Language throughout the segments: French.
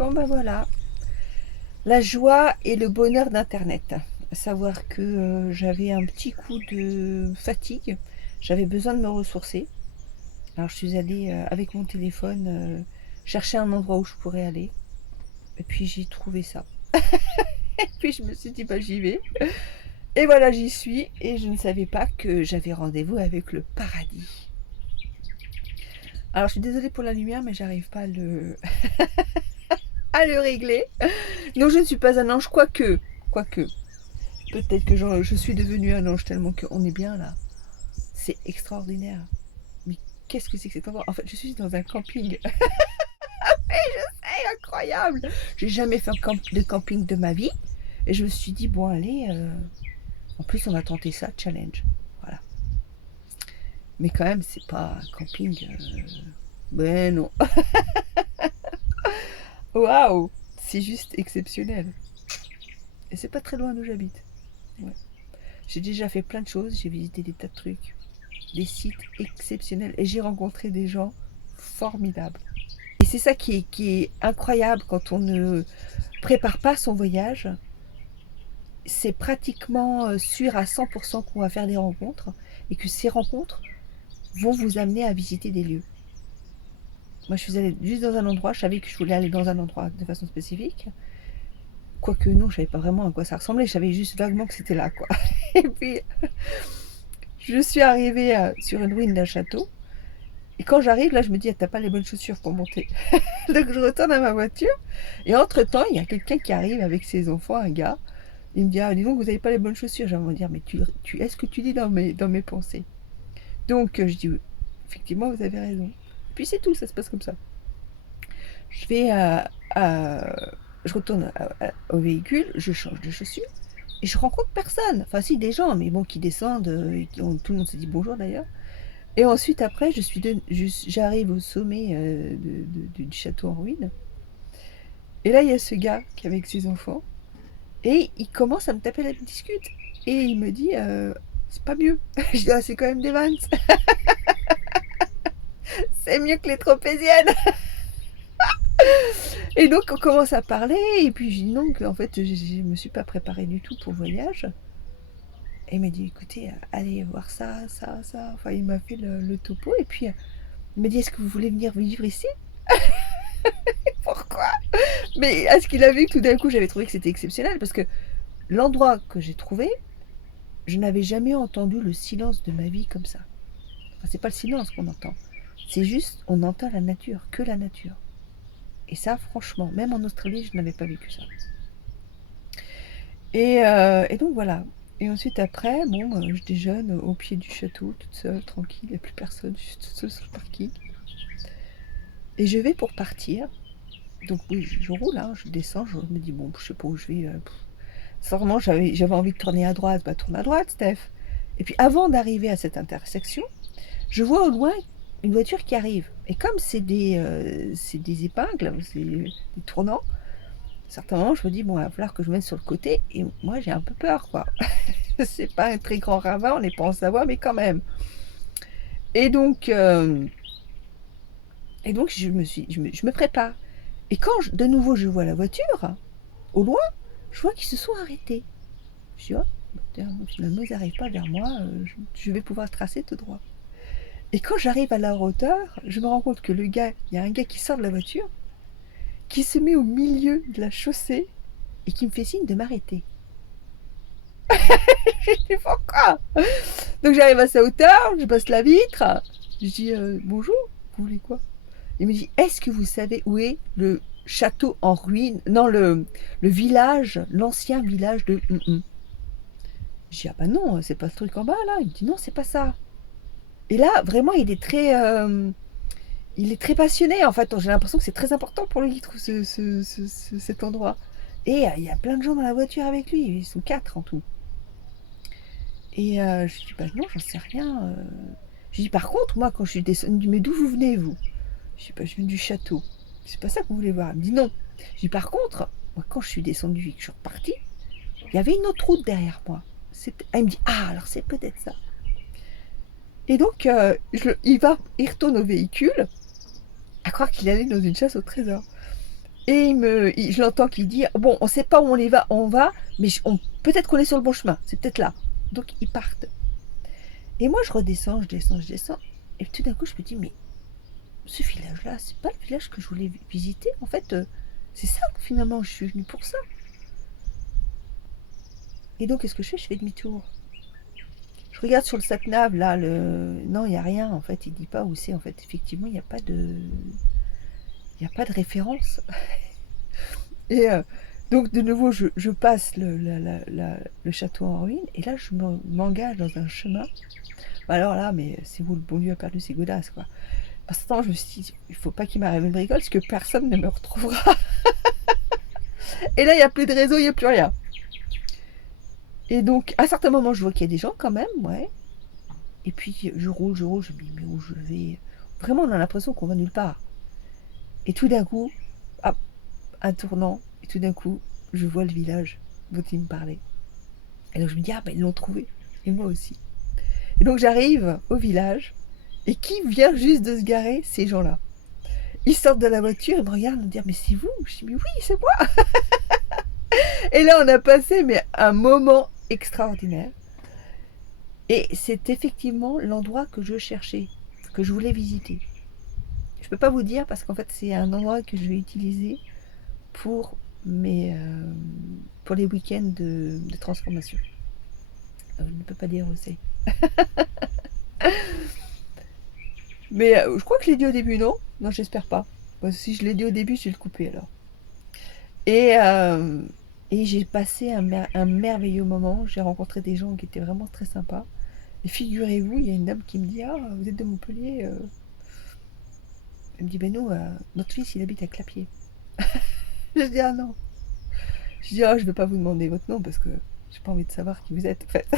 Bon ben voilà, la joie et le bonheur d'Internet. À savoir que j'avais un petit coup de fatigue, j'avais besoin de me ressourcer. Alors je suis allée avec mon téléphone chercher un endroit où je pourrais aller. Et puis j'ai trouvé ça. Et puis je me suis dit bah j'y vais. Et voilà j'y suis. Et je ne savais pas que j'avais rendez-vous avec le paradis. Alors je suis désolée pour la lumière mais j'arrive pas à le régler. Non je ne suis pas un ange, quoique. Peut-être que je suis devenue un ange tellement qu'on est bien là. C'est extraordinaire. Mais qu'est-ce que c'est que cet endroit? En fait, je suis dans un camping. C'est incroyable. J'ai jamais fait de camping de ma vie. Et je me suis dit, bon, allez, en plus, on va tenter ça, challenge. Voilà. Mais quand même, c'est pas un camping. Ben non. Waouh! C'est juste exceptionnel. Et c'est pas très loin d'où j'habite. Ouais. J'ai déjà fait plein de choses. J'ai visité des tas de trucs. Des sites exceptionnels. Et j'ai rencontré des gens formidables. Et c'est ça qui est incroyable quand on ne prépare pas son voyage. C'est pratiquement sûr à 100% qu'on va faire des rencontres et que ces rencontres vont vous amener à visiter des lieux. Moi, je suis allée juste dans un endroit, je savais que je voulais aller dans un endroit de façon spécifique. Quoique non, je savais pas vraiment à quoi ça ressemblait, je savais juste vaguement que c'était là, quoi. Et puis, je suis arrivée sur une ruine d'un château. Et quand j'arrive, là, je me dis, ah, t'as pas les bonnes chaussures pour monter. Donc, je retourne à ma voiture. Et entre-temps, il y a quelqu'un qui arrive avec ses enfants, un gars. Il me dit, ah, dis donc, vous n'avez pas les bonnes chaussures. J'ai envie de dire, mais est-ce que tu dis dans mes pensées? Donc, je dis, oui, effectivement, vous avez raison. Et puis, c'est tout, ça se passe comme ça. Je vais je retourne au véhicule, je change de chaussures. Et je rencontre personne. Enfin, si, des gens, mais bon, qui descendent. Tout le monde se dit bonjour d'ailleurs. Et ensuite, après, j'arrive au sommet du château en ruine. Et là, il y a ce gars qui est avec ses enfants. Et il commence à me taper la discute. Et il me dit, c'est pas mieux. Je dis, ah, c'est quand même des vannes. C'est mieux que les tropéziennes. Et donc, on commence à parler. Et puis, je dis non, qu'en fait, je me suis pas préparée du tout pour le voyage. Et il m'a dit, écoutez, allez voir ça, ça, ça. Enfin, il m'a fait le topo. Et puis, il m'a dit, est-ce que vous voulez venir vivre ici? Pourquoi? Mais est-ce qu'il a vu que tout d'un coup, j'avais trouvé que c'était exceptionnel? Parce que l'endroit que j'ai trouvé, je n'avais jamais entendu le silence de ma vie comme ça. Enfin, c'est pas le silence qu'on entend. C'est juste, on entend la nature, que la nature. Et ça, franchement, même en Australie, je n'avais pas vécu ça. Et donc voilà. Et ensuite après, bon, je déjeune au pied du château, toute seule, tranquille, il n'y a plus personne, je suis toute seule sur le parking. Et je vais pour partir. Donc oui, je roule, hein, je descends, je me dis, bon, je sais pas où je vais. Sûrement, j'avais envie de tourner à droite, bah tourne à droite, Steph. Et puis avant d'arriver à cette intersection, je vois au loin une voiture qui arrive. Et comme c'est des épingles, c'est des tournants, à certains moments, je me dis, bon, il va falloir que je me mette sur le côté. Et moi, j'ai un peu peur, quoi. C'est pas un très grand ravin, on n'est pas en Savoie, mais quand même. Et donc, euh, et donc, je me prépare. Et quand de nouveau je vois la voiture, au loin, je vois qu'ils se sont arrêtés. Je dis, oh, finalement, ils n'arrivent pas vers moi, je vais pouvoir tracer tout droit. Et quand j'arrive à leur hauteur, je me rends compte que il y a un gars qui sort de la voiture, qui se met au milieu de la chaussée et qui me fait signe de m'arrêter. Je dis pourquoi? Donc j'arrive à sa hauteur, je passe la vitre, je dis bonjour, vous voulez quoi? Il me dit, est-ce que vous savez où est le château en ruine? Non, le village, l'ancien village de... Je dis, ah bah non, c'est pas ce truc en bas là. Il me dit, non, c'est pas ça. Et là, vraiment, il est très passionné en fait. J'ai l'impression que c'est très important pour lui qu'il trouve cet endroit. Et il y a plein de gens dans la voiture avec lui. Ils sont 4 en tout. Et je lui dis, bah non, j'en sais rien. Je lui dis, par contre, moi, quand je suis descendue, mais d'où vous venez, vous? Je dis, bah, je viens du château. C'est pas ça que vous voulez voir. Elle me dit, non. Je dis, par contre, moi, quand je suis descendue et que je suis repartie, il y avait une autre route derrière moi. Elle me dit, ah, alors c'est peut-être ça. Et donc, il retourne au véhicule, à croire qu'il allait dans une chasse au trésor. Et je l'entends qui dit, bon, on sait pas où on va, mais peut-être qu'on est sur le bon chemin, c'est peut-être là. Donc ils partent. Et moi je redescends, je descends, je descends. Et tout d'un coup je me dis, mais ce village-là, c'est pas le village que je voulais visiter. En fait, c'est ça que finalement je suis venue pour ça. Et donc qu'est-ce que je fais? Je fais demi-tour. Je regarde sur le sat-nav, là, non, il n'y a rien, en fait, il dit pas où c'est, en fait. Effectivement, il n'y a pas de... Il n'y a pas de référence. Et donc, de nouveau, je passe le château en ruine, et là, je m'engage dans un chemin. Bah alors là, mais c'est vous, le bon Dieu a perdu ses godasses, quoi. Parce que je me suis dit, il faut pas qu'il m'arrive une bricole, parce que personne ne me retrouvera. Et là, il n'y a plus de réseau, il n'y a plus rien. Et donc, à certains moments, je vois qu'il y a des gens quand même, ouais. Et puis, je roule, je me dis, mais où je vais? Vraiment, on a l'impression qu'on va nulle part. Et tout d'un coup, hop, un tournant, et tout d'un coup, je vois le village dont il me parlait. Et donc, je me dis, ah ben, ils l'ont trouvé. Et moi aussi. Et donc, j'arrive au village, et qui vient juste de se garer? Ces gens-là. Ils sortent de la voiture, ils me regardent, me disent, mais c'est vous? Je dis, mais oui, c'est moi. Et là, on a passé mais un moment extraordinaire. Et c'est effectivement l'endroit que je cherchais, que je voulais visiter. Je peux pas vous dire parce qu'en fait c'est un endroit que je vais utiliser pour pour les week-ends de transformation. Je ne peux pas dire où c'est. Mais je crois que je l'ai dit au début, non? Non, j'espère pas. Parce que si je l'ai dit au début, je vais le couper alors. Et, euh, et j'ai passé un merveilleux moment. J'ai rencontré des gens qui étaient vraiment très sympas. Et figurez-vous, il y a une dame qui me dit, ah, vous êtes de Montpellier? Elle me dit, ben nous, notre fils, il habite à Clapier. Je dis, ah non. Je dis, ah, je ne vais pas vous demander votre nom parce que j'ai pas envie de savoir qui vous êtes, en fait.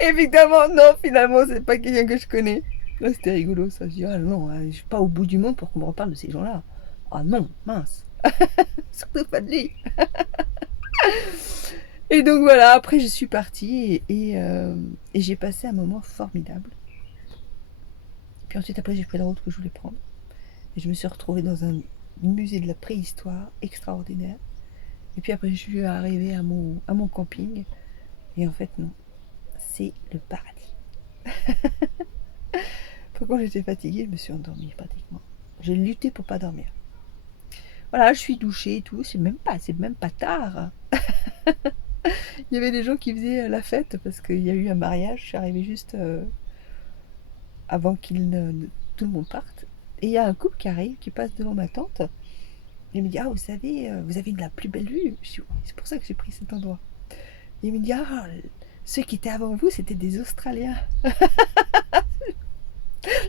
Évidemment, non, finalement, c'est pas quelqu'un que je connais. Là, c'était rigolo, ça. Je dis, ah non, je suis pas au bout du monde pour qu'on me reparle de ces gens-là. Ah non, mince. Surtout pas de lui. Et donc voilà, après, je suis partie et j'ai passé un moment formidable. Puis ensuite, après, j'ai pris la route que je voulais prendre. Et je me suis retrouvée dans un musée de la préhistoire extraordinaire. Et puis après, je suis arrivée à mon camping. Et en fait, non, c'est le paradis. Quand j'étais fatiguée, je me suis endormie pratiquement. J'ai lutté pour pas dormir. Voilà, je suis douchée et tout. C'est même pas tard. Il y avait des gens qui faisaient la fête parce qu'il y a eu un mariage. Je suis arrivée juste avant tout le monde parte. Et il y a un couple qui arrive, qui passe devant ma tante. Et il me dit, ah, vous savez, vous avez de la plus belle vue. Je dis, oui, c'est pour ça que j'ai pris cet endroit. Et il me dit, ah, ceux qui étaient avant vous, c'était des Australiens.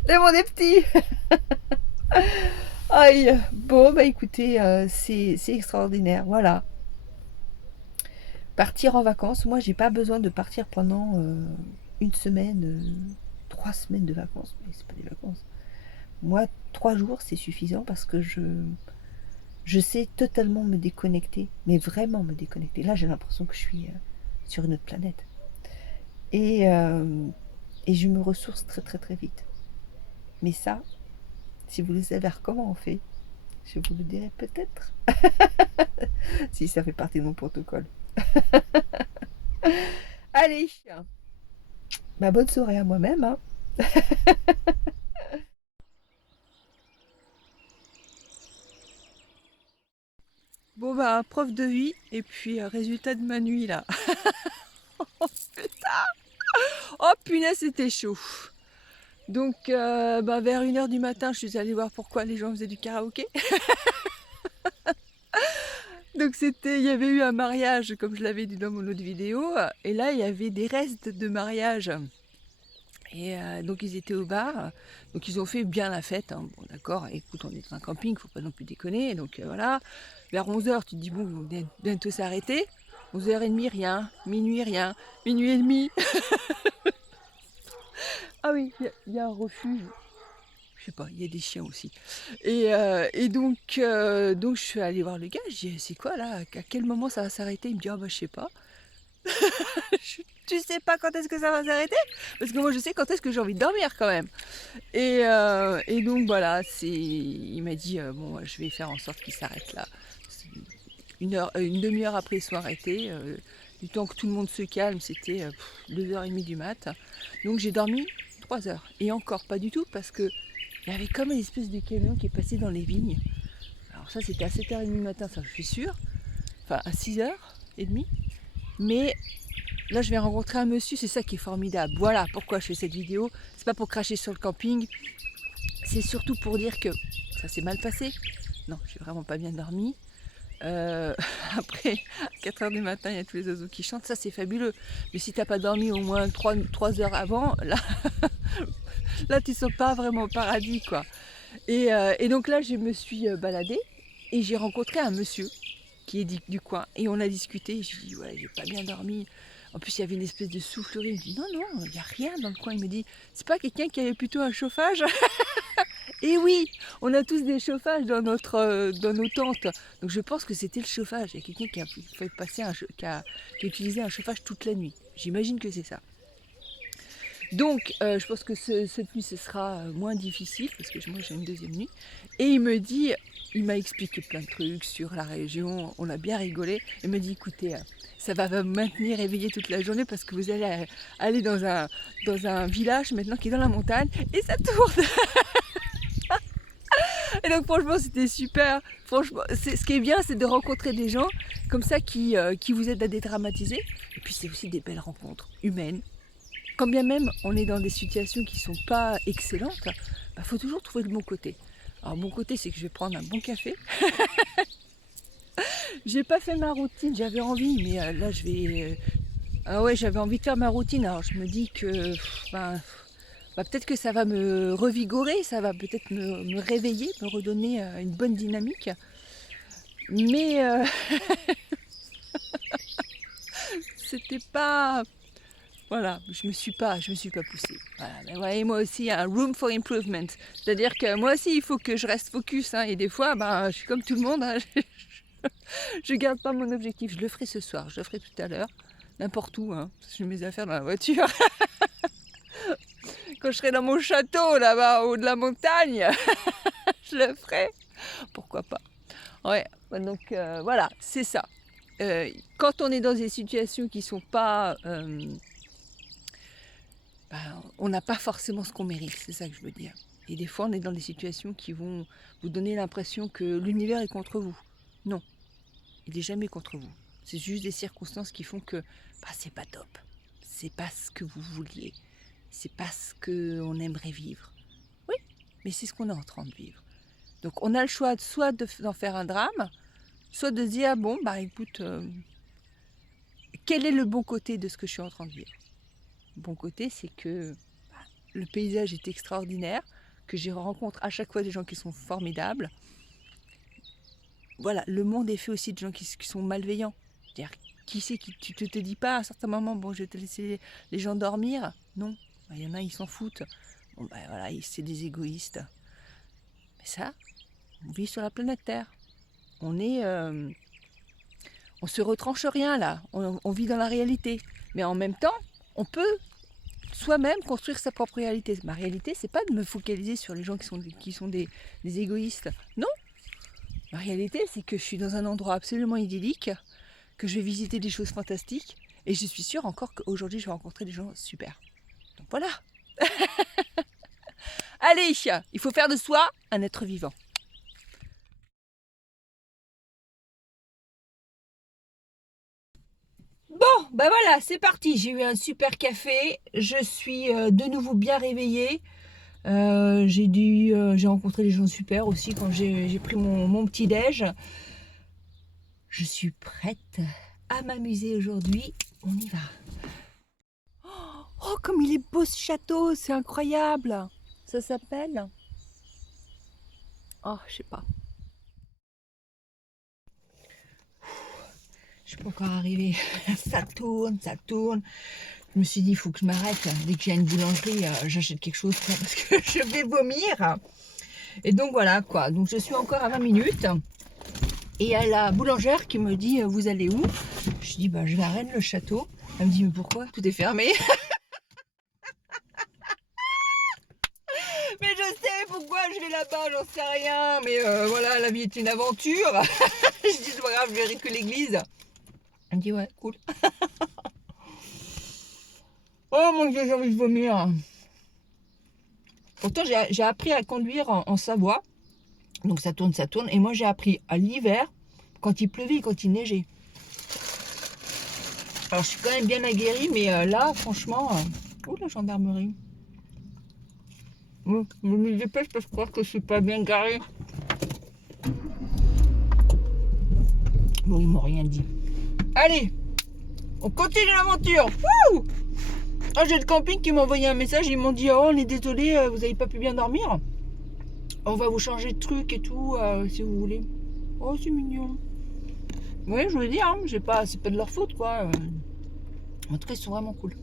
Le monde est petit. Aïe. Bon, bah écoutez, c'est extraordinaire. Voilà. Partir en vacances, moi, j'ai pas besoin de partir pendant une semaine, 3 semaines de vacances. Mais c'est pas des vacances. Moi, 3 jours, c'est suffisant parce que je sais totalement me déconnecter, mais vraiment me déconnecter. Là, j'ai l'impression que je suis sur une autre planète. Et, euh, et je me ressource très très très vite. Mais ça, si vous voulez savoir comment on fait, je vous le dirai peut-être. Si ça fait partie de mon protocole. Allez, bah, bonne soirée à moi-même. Hein. Bon bah prof de vie et puis résultat de ma nuit là. Oh putain. Oh punaise c'était chaud. Donc bah, vers 1 h du matin je suis allée voir pourquoi les gens faisaient du karaoké. Donc il y avait eu un mariage comme je l'avais dit dans mon autre vidéo. Et là il y avait des restes de mariage. Et donc ils étaient au bar, donc ils ont fait bien la fête, hein. Bon d'accord, écoute on est dans un camping, faut pas non plus déconner, donc voilà. Vers 11 h tu te dis bon, vous venez bientôt s'arrêter, 11 h 30 rien, minuit rien, minuit et demi. Ah oui, il y a un refuge, je sais pas, il y a des chiens aussi. Et donc je suis allée voir le gars, je dis c'est quoi là, à quel moment ça va s'arrêter? Il me dit ah bah je sais pas. tu sais pas quand est-ce que ça va s'arrêter? Parce que moi je sais quand est-ce que j'ai envie de dormir quand même. Et donc voilà, il m'a dit bon, je vais faire en sorte qu'il s'arrête là. Une demi-heure après ils sont arrêtés. Du temps que tout le monde se calme, c'était 2h30 du mat. Donc j'ai dormi 3 heures. Et encore pas du tout parce que il y avait comme une espèce de camion qui est passé dans les vignes. Alors ça c'était à 7h30 du matin, ça je suis sûre. Enfin à 6h30. Mais là je vais rencontrer un monsieur, c'est ça qui est formidable. Voilà pourquoi je fais cette vidéo. C'est pas pour cracher sur le camping. C'est surtout pour dire que ça s'est mal passé. Non, j'ai vraiment pas bien dormi. Après, à 4h du matin, il y a tous les oiseaux qui chantent, ça c'est fabuleux. Mais si t'as pas dormi au moins 3 heures avant, là tu sens pas vraiment au paradis quoi. Et donc là je me suis baladée et j'ai rencontré un monsieur qui est du coin et on a discuté. J'ai dit ouais, j'ai pas bien dormi. En plus il y avait une espèce de soufflerie. Il me dit non, il n'y a rien dans le coin. Il me dit c'est pas quelqu'un qui avait plutôt un chauffage? Et oui, on a tous des chauffages dans nos tentes. Donc je pense que c'était le chauffage. Il y a quelqu'un qui a fait passer qui a utilisé un chauffage toute la nuit. J'imagine que c'est ça. Donc je pense que cette nuit ce sera moins difficile parce que moi j'ai une deuxième nuit. Et il m'a expliqué plein de trucs sur la région. On a bien rigolé. Il m'a dit écoutez, ça va vous maintenir éveillé toute la journée parce que vous allez aller dans un village maintenant qui est dans la montagne et ça tourne. Et donc franchement c'était super. Franchement, ce qui est bien c'est de rencontrer des gens comme ça qui vous aident à dédramatiser. Et puis c'est aussi des belles rencontres humaines. Quand bien même on est dans des situations qui ne sont pas excellentes, faut toujours trouver le bon côté. Alors bon côté c'est que je vais prendre un bon café. J'ai pas fait ma routine, j'avais envie, mais là je vais... Ah ouais, j'avais envie de faire ma routine, alors je me dis que... peut-être que ça va me revigorer, ça va peut-être me réveiller, me redonner une bonne dynamique. Mais c'était pas... Voilà, je me suis pas poussée. Voilà, mais vous voyez, moi aussi, il y a un room for improvement. C'est-à-dire que moi aussi, il faut que je reste focus. Hein, et des fois, je suis comme tout le monde. Hein, je garde pas mon objectif. Je le ferai ce soir, je le ferai tout à l'heure. N'importe où. Hein, parce que j'ai mes affaires dans la voiture. Quand je serai dans mon château, là-bas, au haut de la montagne, je le ferai. Pourquoi pas. Ouais, donc voilà, c'est ça. Quand on est dans des situations qui sont pas... on n'a pas forcément ce qu'on mérite, c'est ça que je veux dire. Et des fois, on est dans des situations qui vont vous donner l'impression que l'univers est contre vous. Non, il n'est jamais contre vous. C'est juste des circonstances qui font que c'est pas top. C'est pas ce que vous vouliez. C'est pas ce qu'on aimerait vivre. Oui, mais c'est ce qu'on est en train de vivre. Donc on a le choix soit d'en faire un drame, soit de se dire bon, écoute, quel est le bon côté de ce que je suis en train de vivre? Le bon côté, c'est que le paysage est extraordinaire, que j'y rencontre à chaque fois des gens qui sont formidables. Voilà, le monde est fait aussi de gens qui sont malveillants. C'est-à-dire, qui c'est qui tu te dis pas à un certain moment, bon, je vais te laisser les gens dormir? Non, il y en a, ils s'en foutent. Bon, voilà, c'est des égoïstes. Mais ça, on vit sur la planète Terre. On se retranche rien là, on vit dans la réalité. Mais en même temps, on peut soi-même construire sa propre réalité. Ma réalité, c'est pas de me focaliser sur les gens qui sont des égoïstes. Non. Ma réalité, c'est que je suis dans un endroit absolument idyllique, que je vais visiter des choses fantastiques, et je suis sûre encore qu'aujourd'hui, je vais rencontrer des gens super. Donc voilà. Allez, il faut faire de soi un être vivant. Bon, voilà, c'est parti. J'ai eu un super café. Je suis de nouveau bien réveillée. J'ai rencontré des gens super aussi quand j'ai pris mon petit déj. Je suis prête à m'amuser aujourd'hui. On y va. Oh, comme il est beau ce château, c'est incroyable. Ça s'appelle... Oh, je sais pas. Je suis pas encore arrivée. Ça tourne, ça tourne. Je me suis dit, il faut que je m'arrête. Dès que j'ai une boulangerie, j'achète quelque chose parce que je vais vomir. Et donc voilà quoi. Donc je suis encore à 20 minutes. Et il y a la boulangère qui me dit, vous allez où? Je dis, je vais à Rennes le château. Elle me dit, mais pourquoi? Tout est fermé. Mais je sais pourquoi je vais là-bas, j'en sais rien. Mais voilà, la vie est une aventure. Je dis, c'est pas grave, je verrai que l'église. Elle me dit, ouais, cool. Oh mon Dieu, j'ai envie de vomir. Pourtant, j'ai appris à conduire en Savoie. Donc ça tourne, ça tourne. Et moi, j'ai appris à l'hiver, quand il pleuvait, quand il neigeait. Alors, je suis quand même bien aguerrie, mais là, franchement... Oh, la gendarmerie. Je me dépêche parce que je crois que je suis pas bien garée. Bon, ils m'ont rien dit. Allez, on continue l'aventure. Ah, j'ai le camping qui m'a envoyé un message. Ils m'ont dit, oh, on est désolé, vous n'avez pas pu bien dormir. On va vous changer de truc et tout, si vous voulez. Oh, c'est mignon. Oui, je veux dire, hein, c'est pas de leur faute, quoi. En tout cas, ils sont vraiment cool.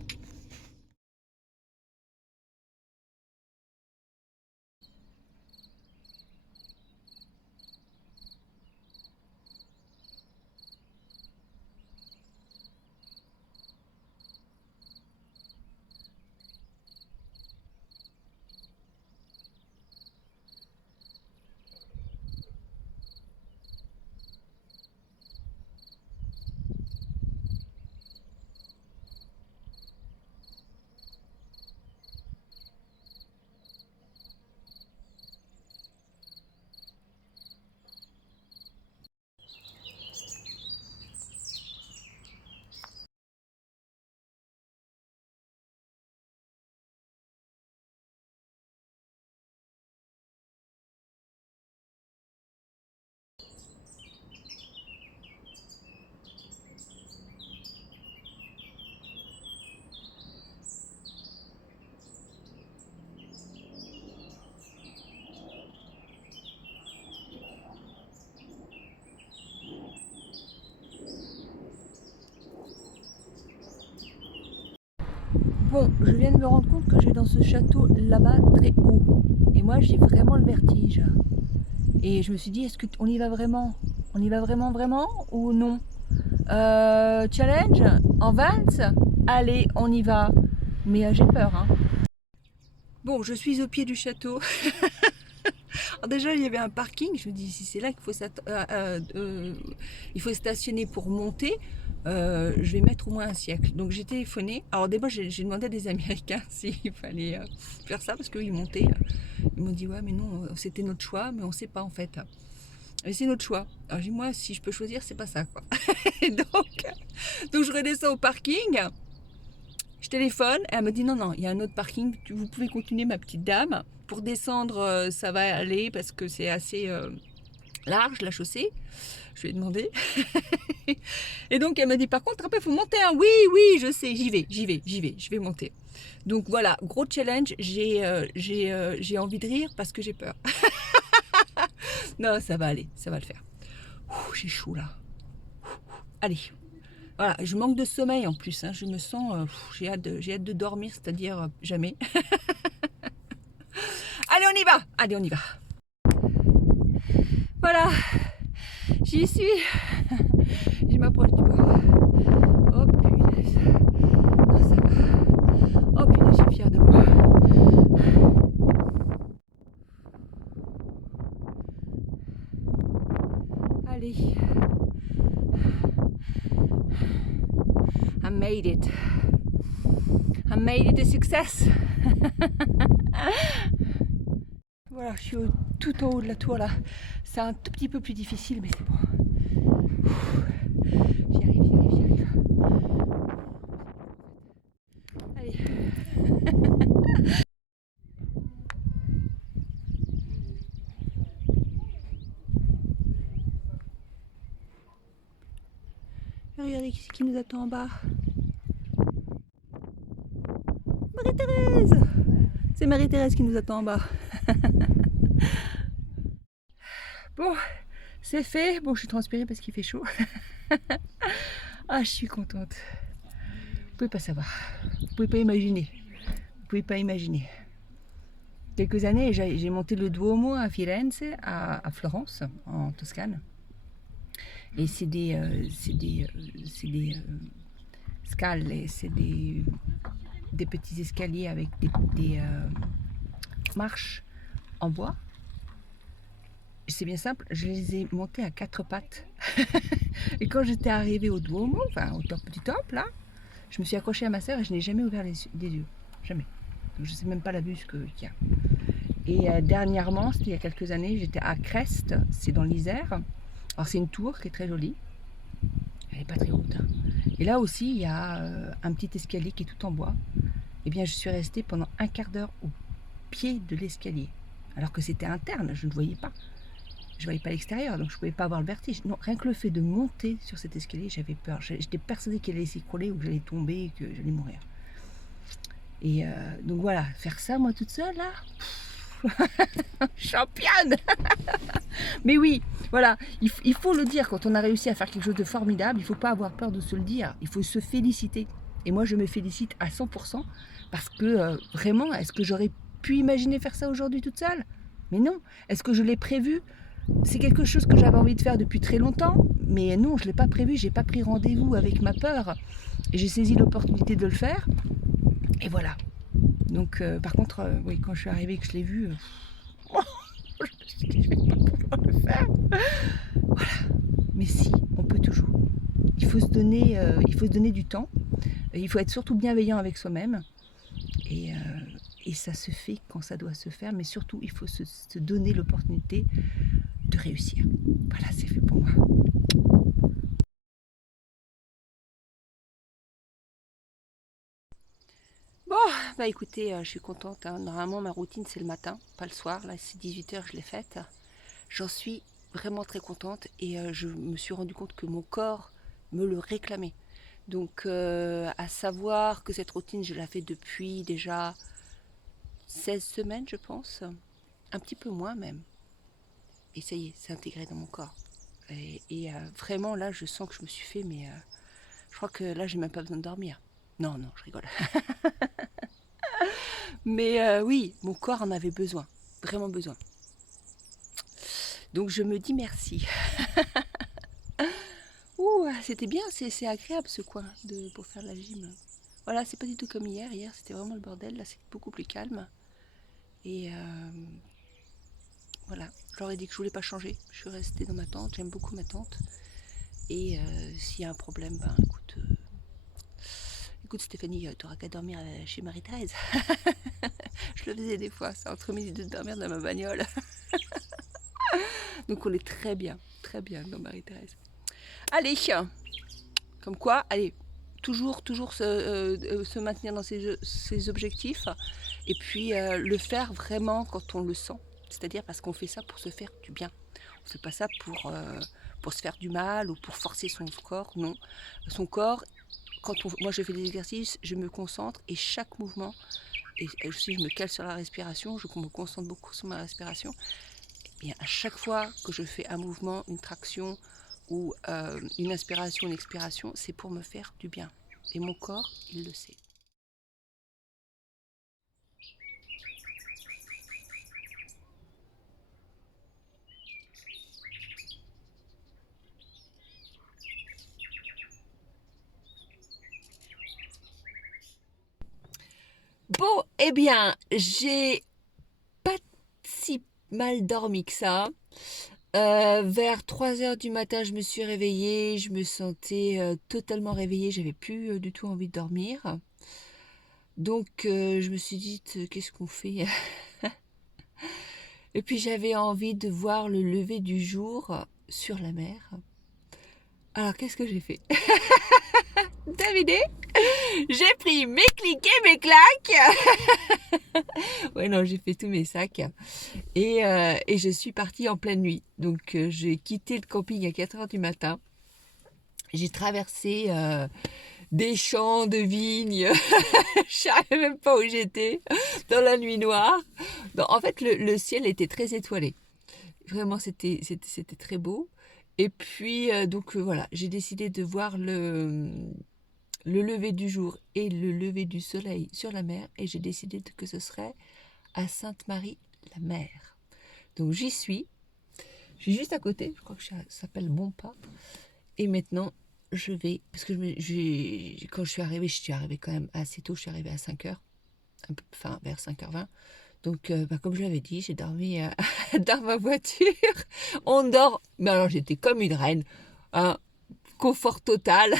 Bon, je viens de me rendre compte que je vais dans ce château là-bas très haut. Et moi, j'ai vraiment le vertige. Et je me suis dit, est-ce qu'on y va vraiment? On y va vraiment ou non? Challenge en Vans? Allez, on y va. Mais j'ai peur. Hein. Bon, je suis au pied du château. Alors déjà, il y avait un parking. Je me dis, si c'est là qu'il faut, il faut stationner pour monter, je vais mettre au moins un siècle. Donc j'ai téléphoné. Alors d'abord, j'ai demandé à des Américains s'il fallait faire ça parce qu'ils montaient. Ils m'ont dit, ouais, mais non, c'était notre choix, mais on ne sait pas en fait. Et c'est notre choix. Alors j'ai dit, moi, si je peux choisir, c'est pas ça, quoi. donc je redescends au parking. Je téléphone, et elle me dit, non, non, il y a un autre parking. Vous pouvez continuer, ma petite dame. Pour descendre, ça va aller parce que c'est assez large, la chaussée. Je lui ai demandé. Et donc, elle m'a dit, par contre, après, il faut monter. Hein. Oui, oui, je sais, je vais monter. Donc voilà, gros challenge. J'ai envie de rire parce que j'ai peur. Non, ça va aller, ça va le faire. J'ai chaud là. Allez. Voilà, je manque de sommeil en plus. Hein. Je me sens, j'ai hâte de dormir, c'est-à-dire jamais. Allez, on y va. Allez, on y va. Voilà, j'y suis. Je m'approche du bord. Oh punaise. Non, ça va. Oh punaise, je suis fière de moi. Allez. I made it. I made it a success. Voilà, je suis tout en haut de la tour là. C'est un tout petit peu plus difficile, mais c'est bon. J'y arrive. Allez. Regardez ce qui nous attend en bas. Marie-Thérèse! C'est Marie-Thérèse qui nous attend en bas. Bon, c'est fait. Bon, je suis transpirée parce qu'il fait chaud. Ah, je suis contente. Vous pouvez pas savoir. Vous pouvez pas imaginer. Vous pouvez pas imaginer. Quelques années, j'ai monté le Duomo à Firenze, à Florence, en Toscane. Et c'est scale, c'est des petits escaliers avec des marches en bois. C'est bien simple, je les ai montés à 4 pattes. Et quand j'étais arrivée au Duomo, enfin au top du top là, je me suis accrochée à ma sœur et je n'ai jamais ouvert les yeux. Jamais. Donc je ne sais même pas la vue qu'il y a. Et dernièrement, c'était il y a quelques années, j'étais à Crest, c'est dans l'Isère. Alors c'est une tour qui est très jolie. Elle n'est pas très haute. Hein. Et là aussi, il y a un petit escalier qui est tout en bois. Eh bien, je suis restée pendant un quart d'heure au pied de l'escalier. Alors que c'était interne, je ne voyais pas. Je ne voyais pas l'extérieur, donc je ne pouvais pas avoir le vertige. Non, rien que le fait de monter sur cet escalier, j'avais peur. J'étais persuadée qu'il allait s'écrouler ou que j'allais tomber, que j'allais mourir. Et donc voilà, faire ça moi toute seule là, championne. Mais oui, voilà, il faut le dire quand on a réussi à faire quelque chose de formidable, il ne faut pas avoir peur de se le dire, il faut se féliciter. Et moi je me félicite à 100% parce que vraiment, est-ce que j'aurais pu imaginer faire ça aujourd'hui toute seule? Mais non. Est-ce que je l'ai prévu? C'est quelque chose que j'avais envie de faire depuis très longtemps, mais non, je ne l'ai pas prévu, j'ai pas pris rendez-vous avec ma peur. Et j'ai saisi l'opportunité de le faire, et voilà. Donc par contre, oui, quand je suis arrivée et que je l'ai vu, je me suis dit, je vais pas pouvoir le faire. Voilà. Mais si, on peut toujours. Il faut se donner du temps. Il faut être surtout bienveillant avec soi-même. Et, et ça se fait quand ça doit se faire, mais surtout, il faut se donner l'opportunité de réussir. Voilà, c'est fait pour moi. Bon, bah écoutez, je suis contente. Hein. Normalement, ma routine, c'est le matin, pas le soir. Là, c'est 18h, je l'ai faite. J'en suis vraiment très contente et je me suis rendu compte que mon corps me le réclamait. Donc, à savoir que cette routine, je la fais depuis déjà 16 semaines, je pense. Un petit peu moins même. Et ça y est, c'est intégré dans mon corps. Et vraiment, là, je sens que je me suis fait, mais je crois que là, j'ai même pas besoin de dormir. Non, non, je rigole. Mais oui, mon corps en avait besoin, vraiment besoin. Donc je me dis merci. Ouh, c'était bien, c'est agréable ce coin pour faire de la gym. Voilà, c'est pas du tout comme hier. Hier, c'était vraiment le bordel. Là, c'est beaucoup plus calme. Et voilà, j'aurais dit que je voulais pas changer. Je suis restée dans ma tente. J'aime beaucoup ma tente. Et s'il y a un problème, ben écoute Stéphanie, t'auras qu'à dormir chez Marie-Thérèse. Je le faisais des fois, ça entre midi de dormir dans ma bagnole. Donc on est très bien dans Marie-Thérèse. Allez, comme quoi, allez, toujours se maintenir dans ses objectifs et puis le faire vraiment quand on le sent. C'est-à-dire parce qu'on fait ça pour se faire du bien. On ne fait pas ça pour se faire du mal ou pour forcer son corps, non. Son corps, moi je fais des exercices, je me concentre et chaque mouvement, et si je me cale sur la respiration, je me concentre beaucoup sur ma respiration, et bien à chaque fois que je fais un mouvement, une traction, ou une inspiration, une expiration, c'est pour me faire du bien. Et mon corps, il le sait. Bon, eh bien, j'ai pas si mal dormi que ça. Vers 3 heures du matin, je me suis réveillée, je me sentais totalement réveillée, j'avais plus du tout envie de dormir. Donc je me suis dit, qu'est-ce qu'on fait? Et puis j'avais envie de voir le lever du jour sur la mer. Alors qu'est-ce que j'ai fait? Devinez? J'ai pris mes clics et mes claques. Ouais, non, j'ai fait tous mes sacs. Et je suis partie en pleine nuit. Donc, j'ai quitté le camping à 4 heures du matin. J'ai traversé des champs de vignes. Je savais même pas où j'étais. Dans la nuit noire. Donc, en fait, le ciel était très étoilé. Vraiment, c'était très beau. Et puis, donc, voilà, j'ai décidé de voir le lever du jour et le lever du soleil sur la mer, et j'ai décidé que ce serait à Sainte-Marie-la-Mer. Donc je suis juste à côté, je crois que ça s'appelle Bonpas, et maintenant je vais, parce que quand je suis arrivée quand même assez tôt, je suis arrivée à 5h, enfin vers 5h20. Donc, comme je l'avais dit, j'ai dormi dans ma voiture. On dort, mais alors j'étais comme une reine, un confort total.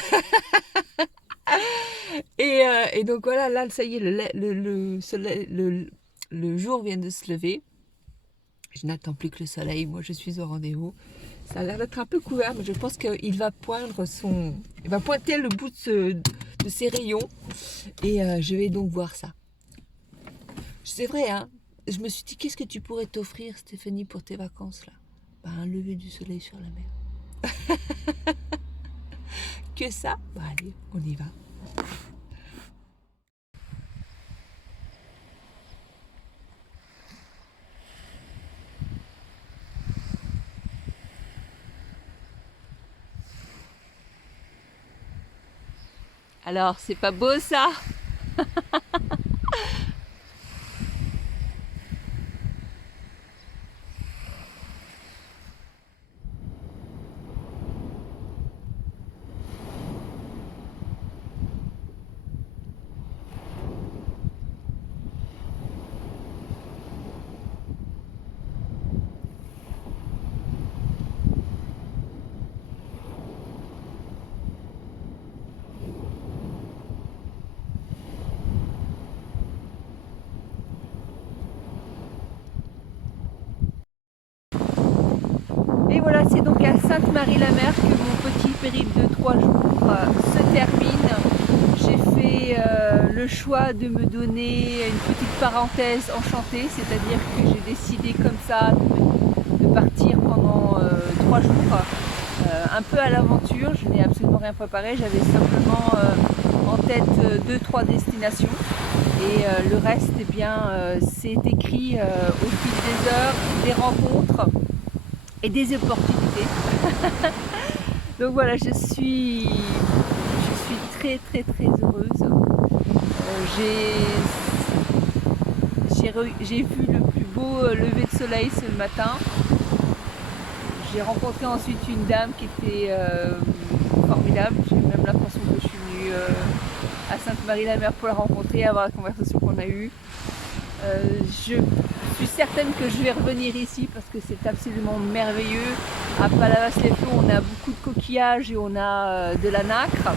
Et donc voilà, là, ça y est, le jour vient de se lever. Je n'attends plus que le soleil, moi je suis au rendez-vous. Ça a l'air d'être un peu couvert, mais je pense qu'il va il va pointer le bout de ses rayons. Et je vais donc voir ça. C'est vrai, hein. Je me suis dit, qu'est-ce que tu pourrais t'offrir, Stéphanie, pour tes vacances, là? Bah, un lever du soleil sur la mer. Que ça? Bah, allez, on y va. Alors, c'est pas beau, ça? Et voilà, c'est donc à Sainte-Marie-la-Mer que mon petit périple de 3 jours se termine. J'ai fait le choix de me donner une petite parenthèse enchantée, c'est-à-dire que j'ai décidé comme ça de partir pendant 3 jours, un peu à l'aventure. Je n'ai absolument rien préparé, j'avais simplement en tête 2-3 destinations. Et le reste, eh bien, c'est écrit au fil des heures, des rencontres et des opportunités. Donc voilà, je suis très très très heureuse. J'ai vu le plus beau lever de soleil ce matin. J'ai rencontré ensuite une dame qui était formidable. J'ai même l'impression que je suis venue à Sainte-Marie-la-Mer pour la rencontrer, avoir la conversation qu'on a eue. Je suis certaine que je vais revenir ici parce que c'est absolument merveilleux. À Palavas-les-Flots, on a beaucoup de coquillages et on a de la nacre.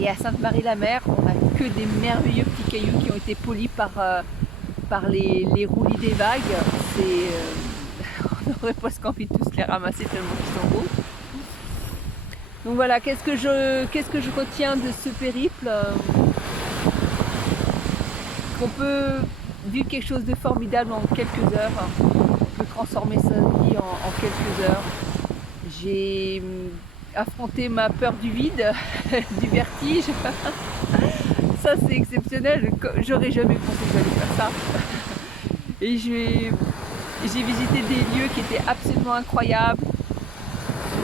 Et à Sainte-Marie-la-Mer, on n'a que des merveilleux petits cailloux qui ont été polis par les roulis des vagues. On aurait presque envie de tous les ramasser tellement qu'ils sont beaux. Donc voilà, qu'est-ce que je retiens de ce périple? Qu'on peut vivre quelque chose de formidable en quelques heures. On peut transformer sa vie en quelques heures. J'ai affronté ma peur du vide, du vertige. Ça c'est exceptionnel, j'aurais jamais pensé que j'allais faire ça. Et j'ai visité des lieux qui étaient absolument incroyables.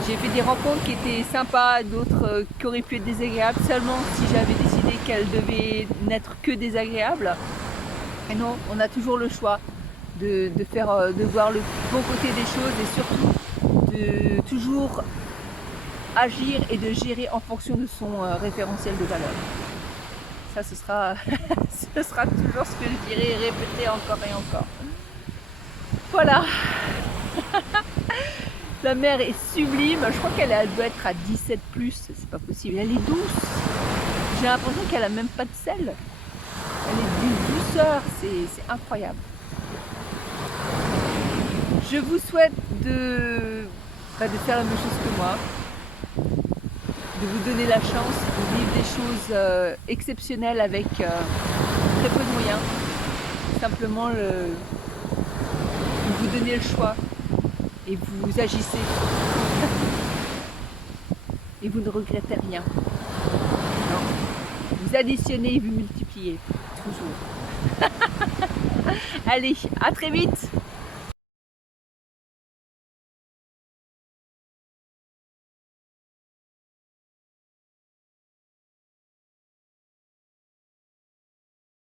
J'ai fait des rencontres qui étaient sympas, d'autres qui auraient pu être désagréables, seulement si j'avais décidé qu'elles devaient n'être que désagréables. Et non, on a toujours le choix de voir le bon côté des choses et surtout de toujours agir et de gérer en fonction de son référentiel de valeur. Ça, ce sera toujours ce que je dirais, répéter encore et encore. Voilà. La mer est sublime. Je crois qu'elle doit être à 17+, c'est pas possible. Elle est douce. J'ai l'impression qu'elle a même pas de sel. Elle est d'une douceur, c'est incroyable. Je vous souhaite de faire la même chose que moi, de vous donner la chance de vivre des choses exceptionnelles avec très peu de moyens. Simplement vous donnez le choix et vous agissez et vous ne regrettez rien. Non. Vous additionnez et vous multipliez toujours. Allez, à très vite.